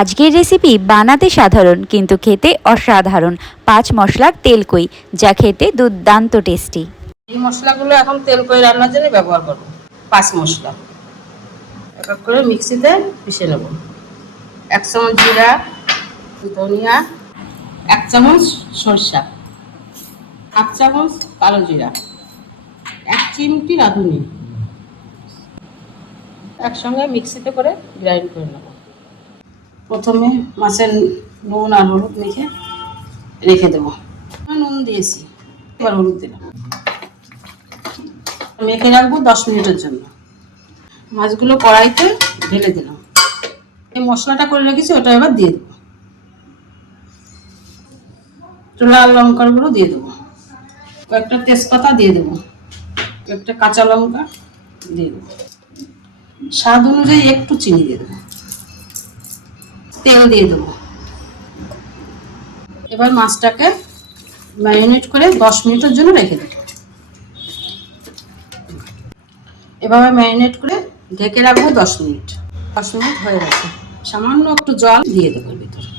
আজকের রেসিপি বানাতে সাধারণ কিন্তু খেতে অসাধারণ 5 মশলার তেলকই, যা খেতে দুর্দান্ত টেস্টি। এই মশলাগুলো এখন তেলকই রান্নার জন্য ব্যবহার করব। 5 মশলা এক এক করে মিক্সিতে পিষে নেব। 1 চামচ জিরা, ধনিয়া, 1 চামচ সরষা, 1 চামচ কালো জিরা, 1 চিমটি রাঁধুনি একসঙ্গে মিক্সিতে করে গ্রাইন্ড করে নেব। প্রথমে মাছের নুন আর হলুদ মেখে রেখে দেবো। নুন দিয়েছি, এবার হলুদ দিলাম, মেখে রাখবো 10 মিনিটের জন্য। মাছগুলো কড়াইতে ঢেলে দিলাম। এই মশলাটা করে রেখেছি ওটা এবার দিয়ে দেবো। লাল লঙ্কার গুঁড়ো দিয়ে দেবো, কয়েকটা তেজপাতা দিয়ে দেবো, একটা কাঁচা লঙ্কা দিয়ে দেবো, স্বাদ অনুযায়ী একটু চিনি দিয়ে দেবো, তেল দিয়ে দেবো। এবার মাছটাকে ম্যারিনেট করে 10 মিনিটের জন্য রেখে দেবো। এভাবে ম্যারিনেট করে ঢেকে রাখবো 10 মিনিট। 10 মিনিট হয়ে গেছে, সামান্য একটু জল দিয়ে দেবো ভিতরে।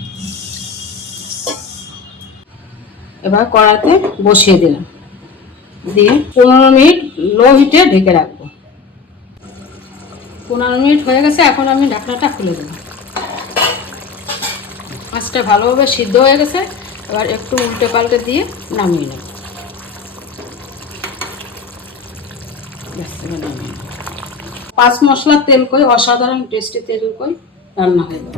এবার কড়াইতে বসিয়ে দিলাম, দিয়ে 15 মিনিট লো হিটে ঢেকে রাখবো। 15 মিনিট হয়ে গেছে, এখন আমি ঢাকনাটা খুলে দেবো। মাছটা ভালোভাবে সিদ্ধ হয়ে গেছে, এবার একটু উল্টে পাল্টে দিয়ে নামিয়ে নেব। 5 মশলার তেলকই, অসাধারণ টেস্টি তেলকই রান্না হয়ে গেল।